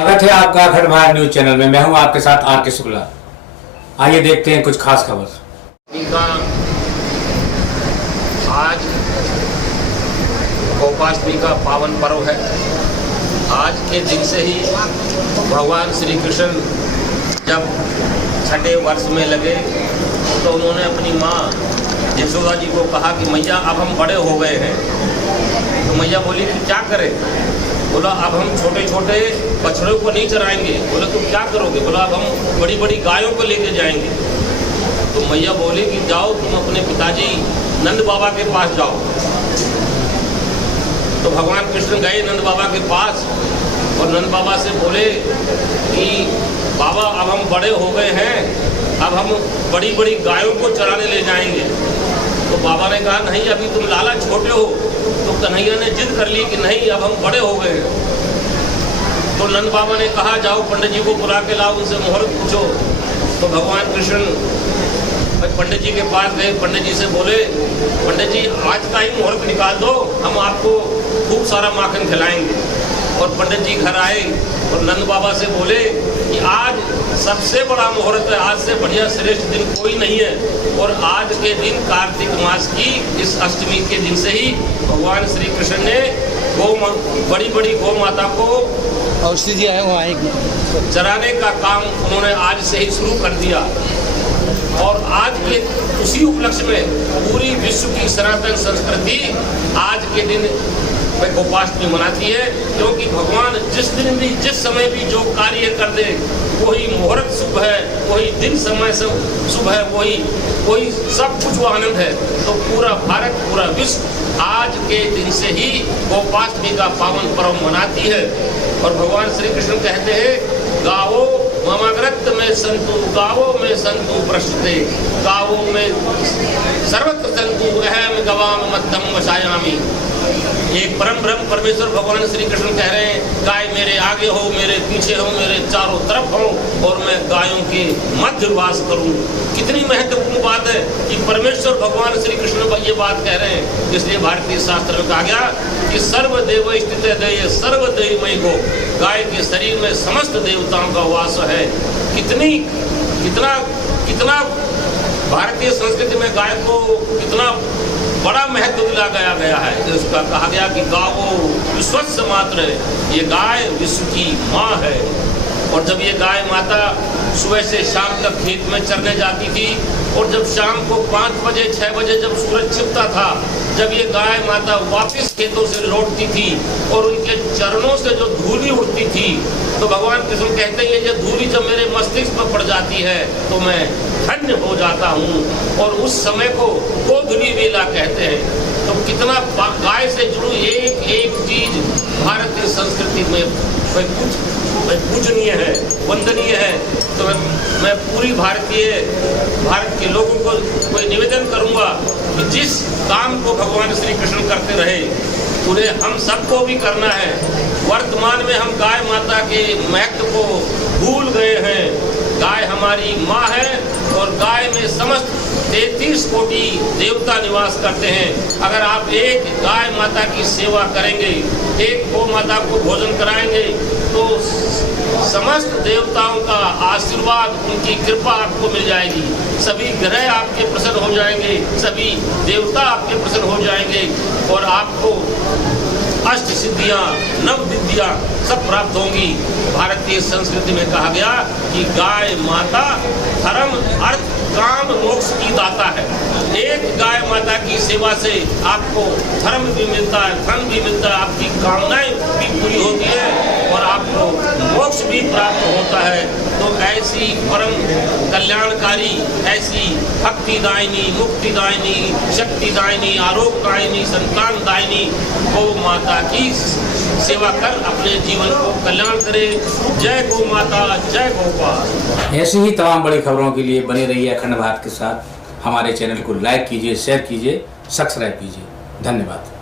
स्वागत है आपका अखंड भारत न्यूज चैनल में। मैं हूं आपके साथ आर.के. शुक्ला। आइए देखते हैं कुछ खास खबर। आज गोपाष्टमी का पावन पर्व है। आज के दिन से ही भगवान श्री कृष्ण जब छठे वर्ष में लगे तो उन्होंने अपनी माँ यशोदा जी को कहा कि मैया अब हम बड़े हो गए हैं। तो मैया बोली कि क्या करें? बोला अब हम छोटे छोटे बछड़ों को नहीं चराएंगे। बोले तुम क्या करोगे? बोला अब हम बड़ी बड़ी गायों को लेके जाएंगे। तो मैया बोली कि जाओ तुम अपने पिताजी नंद बाबा के पास जाओ। तो भगवान कृष्ण गए नंद बाबा के पास और नंद बाबा से बोले कि बाबा अब हम बड़े हो गए हैं, अब हम बड़ी बड़ी गायों को चराने ले जाएंगे। तो बाबा ने कहा नहीं अभी तुम लाला छोटे हो। तो कन्हैया ने जिद कर ली कि नहीं अब हम बड़े हो गए हैं। तो नंद बाबा ने कहा जाओ पंडित जी को बुला के लाओ, उनसे मुहूर्त पूछो। तो भगवान कृष्ण पंडित जी के पास गए। पंडित जी से बोले पंडित जी आज का ही मुहूर्त निकाल दो, हम आपको खूब सारा माखन खिलाएंगे। और पंडित जी घर आए और नंद बाबा से बोले कि आज सबसे बड़ा मुहूर्त है, आज से बढ़िया श्रेष्ठ दिन कोई नहीं है। और आज के दिन कार्तिक मास की इस अष्टमी के दिन से ही भगवान श्री कृष्ण ने बड़ी बड़ी गौ माता को औषधि है वो आएगी चराने का काम उन्होंने आज से ही शुरू कर दिया। और आज के उसी उपलक्ष्य में पूरी विश्व की सनातन संस्कृति आज के दिन गोपाष्टमी मनाती है, क्योंकि भगवान जिस दिन भी जिस समय भी जो कार्य कर दे वही मुहूर्त शुभ है, वही दिन समय शुभ है, वही सब कुछ वो आनंद है। तो पूरा भारत पूरा विश्व आज के दिन से ही गोपाष्टमी का पावन पर्व मनाती है। और भगवान श्री कृष्ण कहते हैं गावो ममाग्रत में संतु, गावो में संतु प्रश्नते, गावो में सर्वत्र संतु, अहम गवाम मध्यम वसायामी। एक परम ब्रह्म परमेश्वर भगवान श्री कृष्ण कह रहे हैं गाय मेरे आगे हो, मेरे पीछे हो, मेरे चारों तरफ हो और मैं गायों के मध्य वास करूं। कितनी महत्वपूर्ण बात है कि परमेश्वर भगवान श्री कृष्ण ये बात कह रहे हैं। इसलिए भारतीय शास्त्र में कहा गया कि सर्वदेव स्थित देय सर्वदेवमय गो, गाय के शरीर में समस्त देवताओं का वास है। कितना भारतीय संस्कृति में गाय को कितना बड़ा महत्व दिला गया है। इसका कहा गया कि गावो विश्वस्य मात्र है, ये गाय विश्व की माँ है। और जब ये गाय माता सुबह से शाम तक खेत में चरने जाती थी और जब शाम को 5 बजे 6 बजे जब सूरज छिपता था, जब ये गाय माता वापस खेतों से लौटती थी और उनके चरणों से जो धूली उड़ती थी, तो भगवान कृष्ण कहते हैं ये धूली जब मेरे मस्तिष्क पर पड़ जाती है तो मैं धन्य हो जाता हूँ। और उस समय को गोधूली वेला कहते हैं। तो कितना गाय से जुड़ी एक एक चीज भारतीय संस्कृति में पूजनीय है, वंदनीय है। तो मैं पूरी भारत के लोगों को निवेदन करूंगा कि जिस काम को भगवान श्री कृष्ण करते रहे उन्हें हम सबको भी करना है। वर्तमान में हम गाय माता के महत्व को भूल गए हैं। गाय हमारी माँ है और गाय में समस्त 33 कोटि देवता निवास करते हैं। अगर आप एक गाय माता की सेवा करेंगे, एक गौ माता को भोजन कराएंगे, तो समस्त देवताओं का आशीर्वाद, उनकी कृपा आपको मिल जाएगी। सभी ग्रह आपके प्रसन्न हो जाएंगे, सभी देवता आपके प्रसन्न हो जाएंगे और आपको अष्ट सिद्धियाँ, नव विद्या सब प्राप्त होंगी। भारतीय संस्कृति में कहा गया कि गाय माता धर्म अर्थ काम मोक्ष की दाता है। एक गाय माता की सेवा से आपको धर्म भी मिलता है, धन भी मिलता है, आपकी कामनाएं भी पूरी होती है और आपको मोक्ष भी प्राप्त होता है। तो ऐसी परम कल्याणकारी, ऐसी भक्तिदायिनी, मुक्तिदायिनी, शक्तिदायिनी, आरोग्यदायिनी, संतानदायिनी गौ माता की सेवा कर अपने जीवन को कल्याण करे। जय गौ माता, जय गोपाल। ऐसी ही तमाम बड़ी खबरों के लिए बने रहिए अखंड भारत के साथ। हमारे चैनल को लाइक कीजिए, शेयर कीजिए, सब्सक्राइब कीजिए। धन्यवाद।